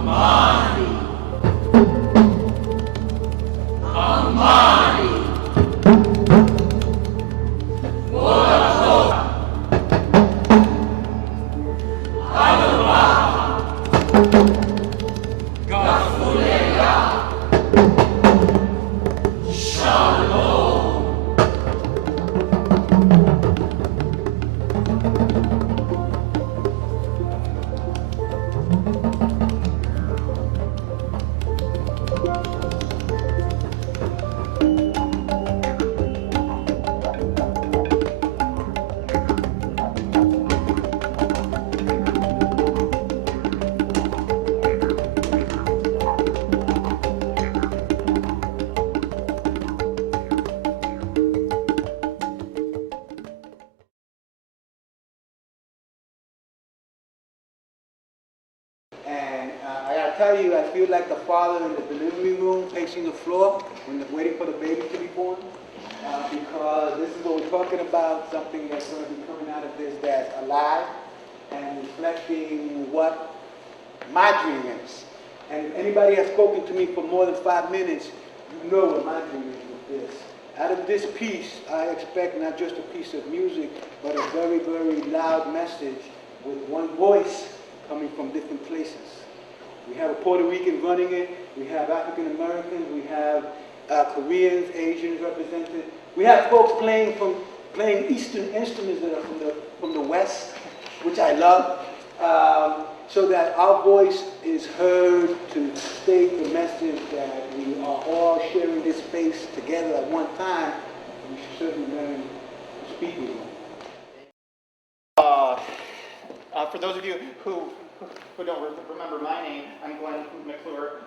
Amani. Amani. And I gotta tell you, I feel like the father in the delivery room pacing the floor when they're waiting for the baby to be born. Because this is what we're talking about, something that's going to be coming out of this that's alive and reflecting what my dream is. And if anybody has spoken to me for more than 5 minutes, you know what my dream is with this. Out of this piece, I expect not just a piece of music, but a very, very loud message with one voice coming from different places. We have a Puerto Rican running it, we have African Americans, we have Koreans, Asians represented. We have folks playing Eastern instruments that are from the West, which I love, so that our voice is heard to state the message that we are all sharing this space together at one time. We should certainly learn to speak with one. For those of you who don't remember my name, I'm Glenn McClure.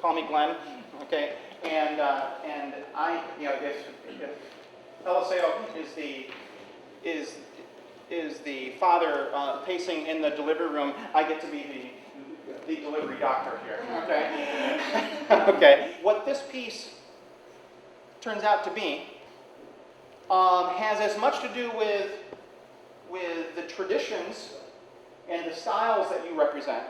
Call me Glenn, okay? And I, if Eliseo is the father pacing in the delivery room, I get to be the delivery doctor here, okay? Okay. What this piece turns out to be has as much to do with the traditions and the styles that you represent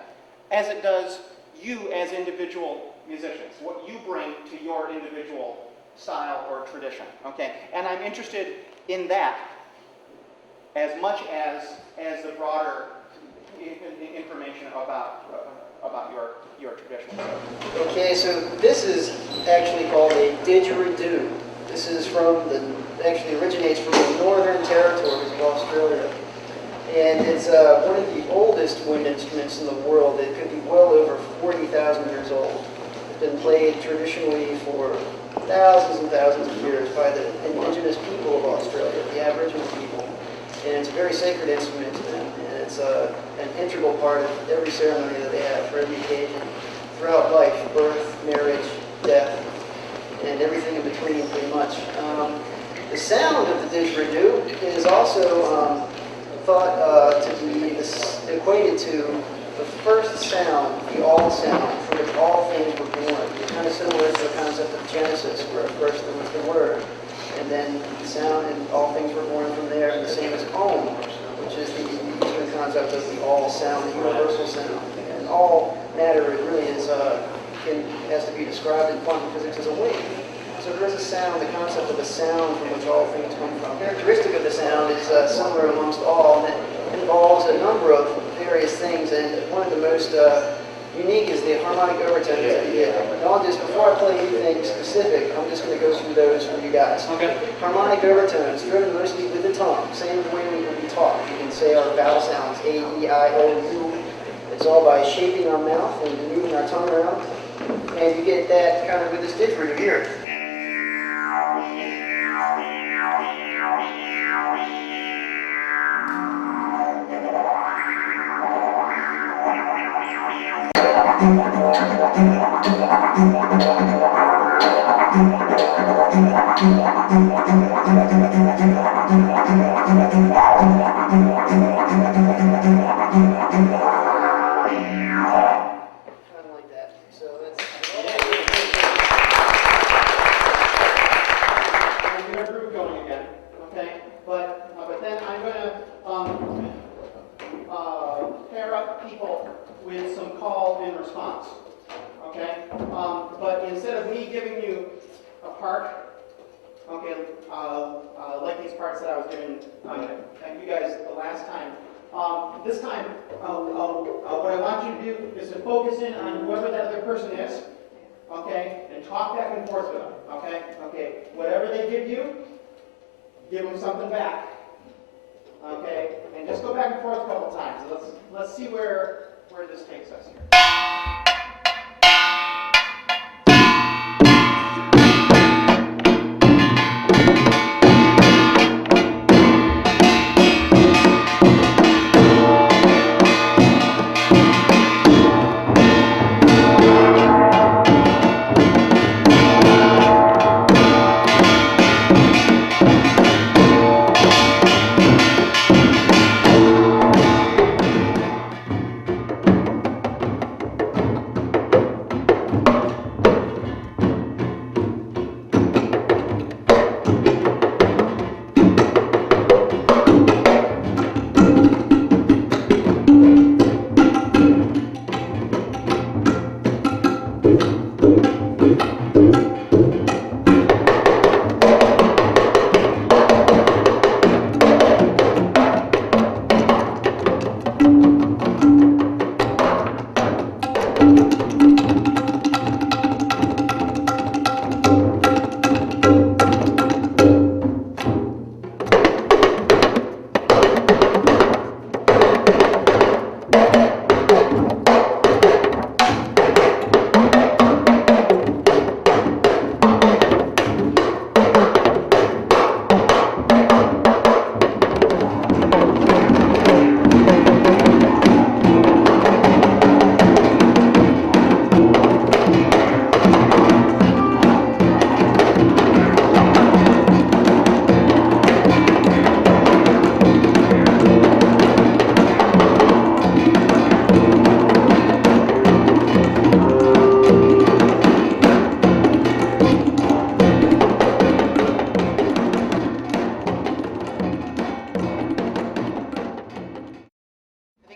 as it does you as individual musicians, what you bring to your individual style or tradition, okay? And I'm interested in that as much as the broader information about your tradition. Okay, so this is actually called a didgeridoo. This is actually originates from the northern territories of Australia. And it's one of the oldest wind instruments in the world. It could be well over 40,000 years old. It's been played traditionally for thousands and thousands of years by the indigenous people of Australia, the Aboriginal people. And it's a very sacred instrument to them. And it's an integral part of every ceremony that they have for every occasion throughout life: birth, marriage, death, and everything in between, pretty much. The sound of the didgeridoo is also thought to be equated to the first sound, the all sound, from which all things were born. It's kind of similar to the concept of Genesis, where first there was the Word, and then the sound, and all things were born from there. And the same as Om, which is the Eastern concept of the all sound, the universal sound. And all matter really has to be described in quantum physics as a wave. So there is a sound, the concept of a sound from which all things come from. The characteristic of the sound is similar amongst all, and it involves a number of various things, and one of the most unique is the harmonic overtones that you get. And before I play anything specific, I'm just going to go through those for you guys. Okay. Harmonic overtones, driven mostly with the tongue, same way when we talk. You can say our vowel sounds, A, E, I, O, U. It's all by shaping our mouth and moving our tongue around. And you get that kind of with this didgeridoo here. Pair up people with some call and response. Okay? But instead of me giving you a part, okay, like these parts that I was giving you guys the last time, this time, what I want you to do is to focus in on whoever that other person is, okay, and talk back and forth with them, okay? Okay, whatever they give them something back, okay? And just go back and forth a couple times. Let's see where this takes us here.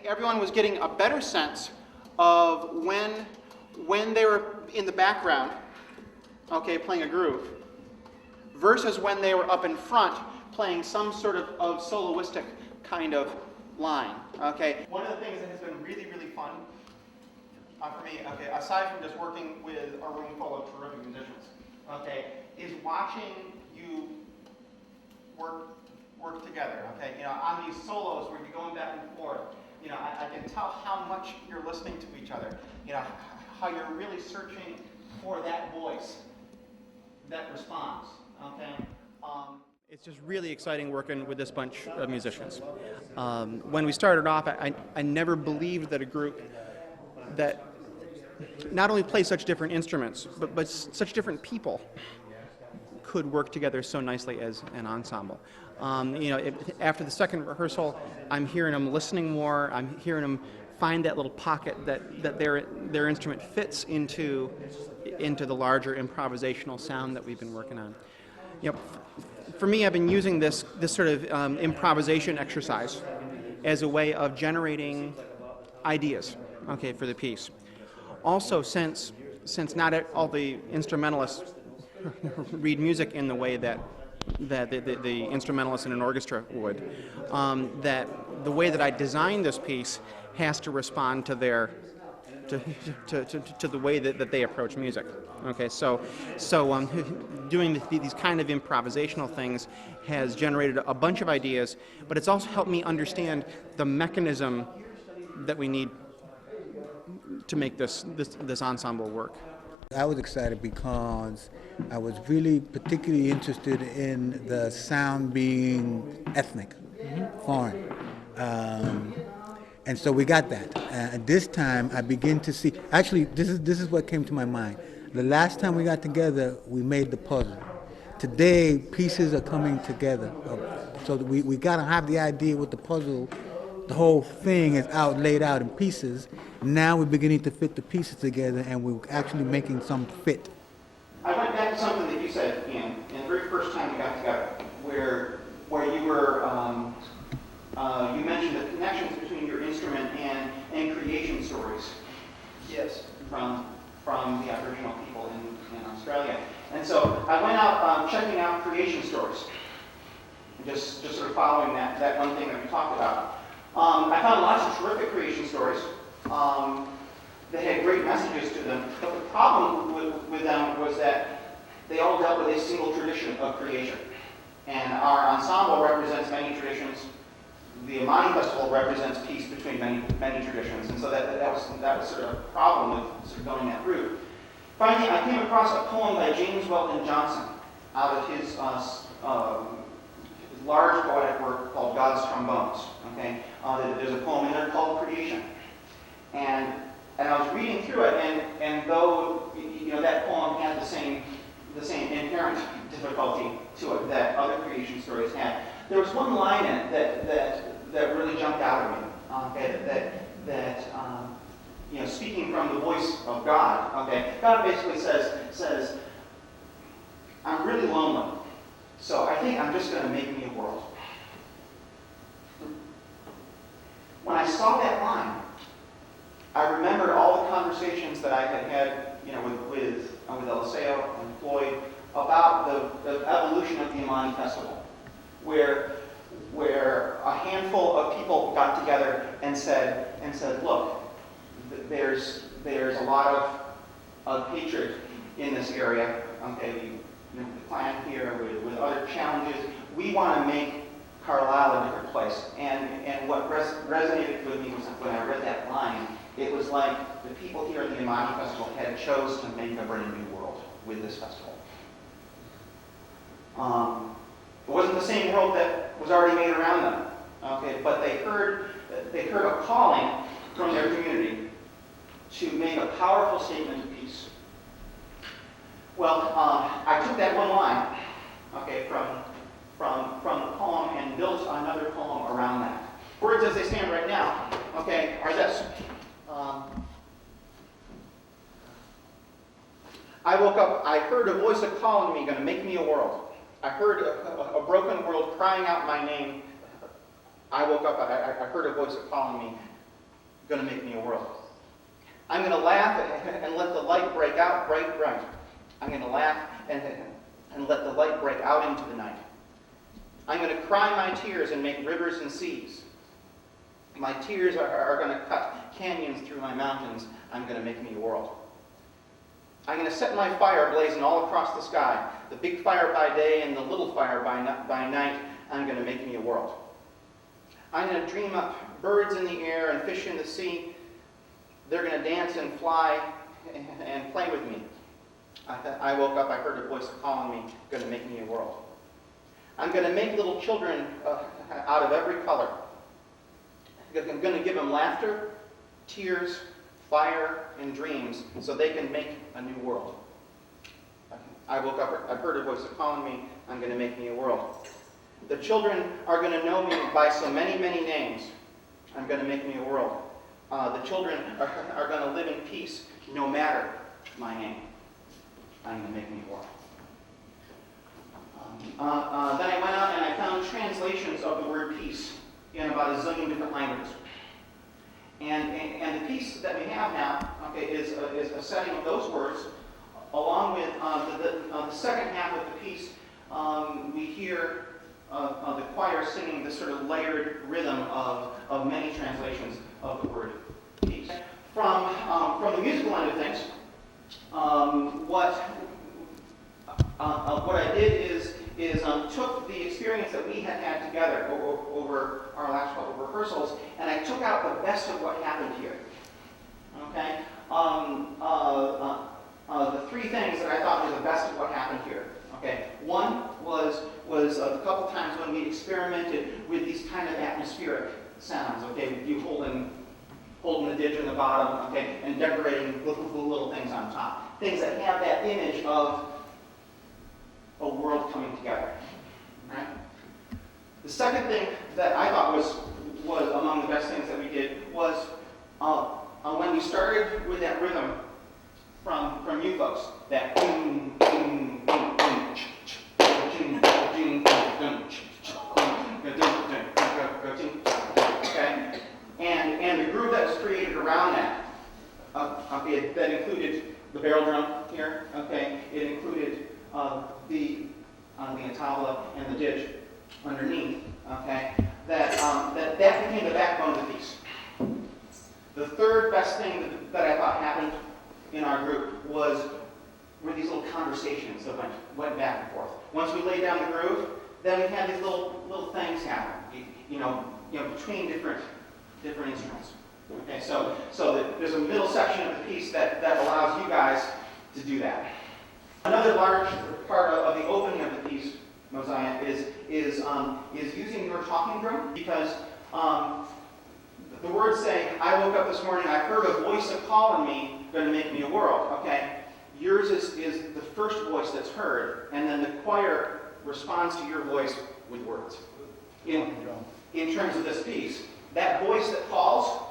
Everyone was getting a better sense of when they were in the background, okay, playing a groove, versus when they were up in front playing some sort of soloistic kind of line, okay? One of the things that has been really, really fun for me, okay, aside from just working with a room full of terrific musicians, okay, is watching you work together, okay? You know, on these solos where you're going back and forth, you know, I can tell how much you're listening to each other, you know, how you're really searching for that voice that responds, okay? It's just really exciting working with this bunch of musicians. When we started off, I never believed that a group that not only plays such different instruments, but such different people could work together so nicely as an ensemble. You know, after the second rehearsal, I'm hearing them listening more. I'm hearing them find that little pocket that their instrument fits into the larger improvisational sound that we've been working on. You know, for me, I've been using this sort of improvisation exercise as a way of generating ideas, okay, for the piece. Also, since not all the instrumentalists read music in the way that the instrumentalist in an orchestra would, that the way that I designed this piece has to respond to to the way that they approach music. Okay, so doing these kind of improvisational things has generated a bunch of ideas, but it's also helped me understand the mechanism that we need to make this ensemble work. I was excited because I was really particularly interested in the sound being ethnic, foreign. And so we got that. And this time I begin to see, actually this is what came to my mind. The last time we got together, we made the puzzle. Today, pieces are coming together. So we gotta have the idea with the puzzle. The whole thing is laid out in pieces. Now we're beginning to fit the pieces together, and we're actually making some fit. I went back to something that you said, Ian, in the very first time we got together, where you were, you mentioned the connections between your instrument and creation stories. Yes. from the Aboriginal people in Australia. And so I went out checking out creation stories, just sort of following that one thing that we talked about. I found lots of terrific creation stories. They had great messages to them, but the problem with them was that they all dealt with a single tradition of creation. And our ensemble represents many traditions. The Amani Festival represents peace between many traditions, and so that was sort of a problem with sort of going that route. Finally, I came across a poem by James Weldon Johnson out of his large poetic work called God's Trombones. Okay, there's a poem in there called Creation, and I was reading through it, and though that poem had the same inherent difficulty to it that other creation stories had, there was one line in it that really jumped out at me. Okay, that speaking from the voice of God. Okay, God basically says, I'm really lonely, so I think I'm just going to make me a world. When I saw that line, I remembered all the conversations that I had with Eliseo and Floyd about the evolution of the Amani Festival, where a handful of people got together and said, look, there's a lot of hatred in this area. Okay, the clan here with other challenges. We want to make Carlisle a different place. And what resonated with me was when I read that line, it was like the people here at the Amani Festival had chose to make a brand new world with this festival. It wasn't the same world that was already made around them, okay, but they heard a calling from their community to make a powerful statement of peace. Well, I took that one line, okay, from the poem and built another poem around that. Words as they stand right now, okay, are this. I woke up, I heard a voice calling me, going to make me a world. I heard a broken world crying out my name. I woke up, I heard a voice calling me, going to make me a world. I'm going to laugh and let the light break out bright. I'm going to laugh and let the light break out into the night. I'm going to cry my tears and make rivers and seas. My tears are going to cut canyons through my mountains. I'm going to make me a world. I'm going to set my fire blazing all across the sky. The big fire by day and the little fire by night. I'm going to make me a world. I'm going to dream up birds in the air and fish in the sea. They're going to dance and fly and play with me. I woke up, I heard a voice calling me, going to make me a world. I'm going to make little children out of every color. I'm going to give them laughter, tears, fire, and dreams so they can make a new world. I woke up, I heard a voice calling me, I'm going to make me a world. The children are going to know me by so many, many names. I'm going to make me a world. The children are going to live in peace no matter my name. I'm going to make me a world. Then I went out and I found translations of the word peace in about a zillion different languages. And the piece that we have now, okay, is a setting of those words, along with the second half of the piece. We hear the choir singing this sort of layered rhythm of many translations of the word peace. From the musical end of things, what I did is took the experience that we had together over our last couple of rehearsals, and I took out the best of what happened here. Okay, the three things that I thought were the best of what happened here. Okay, one was a couple times when we experimented with these kind of atmospheric sounds. Okay, with you holding the didge in the bottom. Okay, and decorating little things on top. Things that have that image of a world coming together. Right? The second thing that I thought was among the best things that we did was when we started with that rhythm from you folks, that boom, boom, boom, boom, okay, and the groove that was created around that, okay, that included the barrel drum here, okay? It included the entabla and the ditch underneath, okay? That became the backbone of the piece. The third best thing that I thought happened in our group were these little conversations that went back and forth. Once we laid down the groove, then we had these little things happen, between different instruments. Okay, so there's a middle section of the piece that allows you guys to do that. Another large part of the opening of the piece, Mosiah, is using your talking drum, because the words say, "I woke up this morning, I heard a voice a calling me, going to make me a world." Okay, yours is the first voice that's heard, and then the choir responds to your voice with words. In terms of this piece, that voice that calls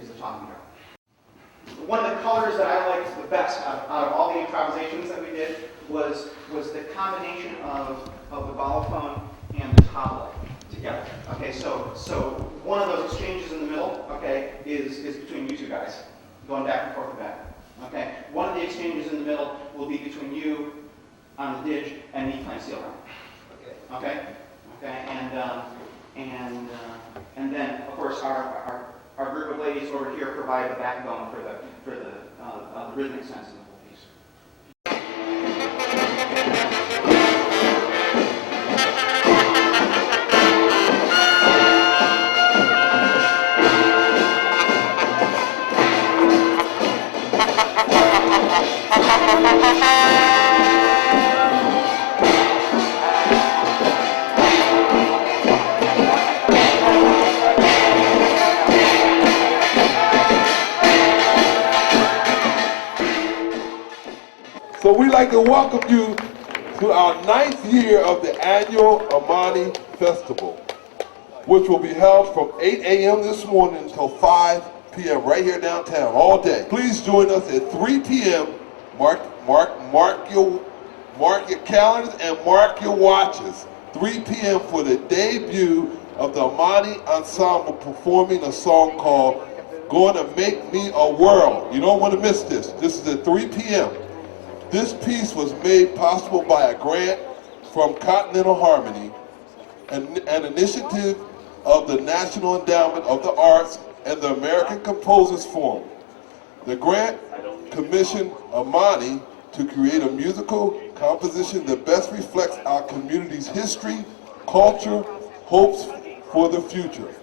is the talking drum. One of the colors that I liked the best out of all the improvisations that we did was the combination of the balafon and the tabla together. Okay, so one of those exchanges in the middle, okay, is between you two guys, going back and forth with that. Okay, one of the exchanges in the middle will be between you on the ditch and me playing steel drum. Okay, and then of course our group of ladies over here provide the backbone for the rhythmic sense of the whole piece. So we'd like to welcome you to our 9th year of the annual Amani Festival, which will be held from 8 a.m. this morning until 5 p.m. right here downtown all day. Please join us at 3 p.m. Mark your calendars and mark your watches. 3 p.m. for the debut of the Amani Ensemble performing a song called "Going to Make Me a World." You don't want to miss this. This is at 3 p.m. This piece was made possible by a grant from Continental Harmony, an initiative of the National Endowment of the Arts and the American Composers Forum. The grant commissioned Amani to create a musical composition that best reflects our community's history, culture, hopes for the future.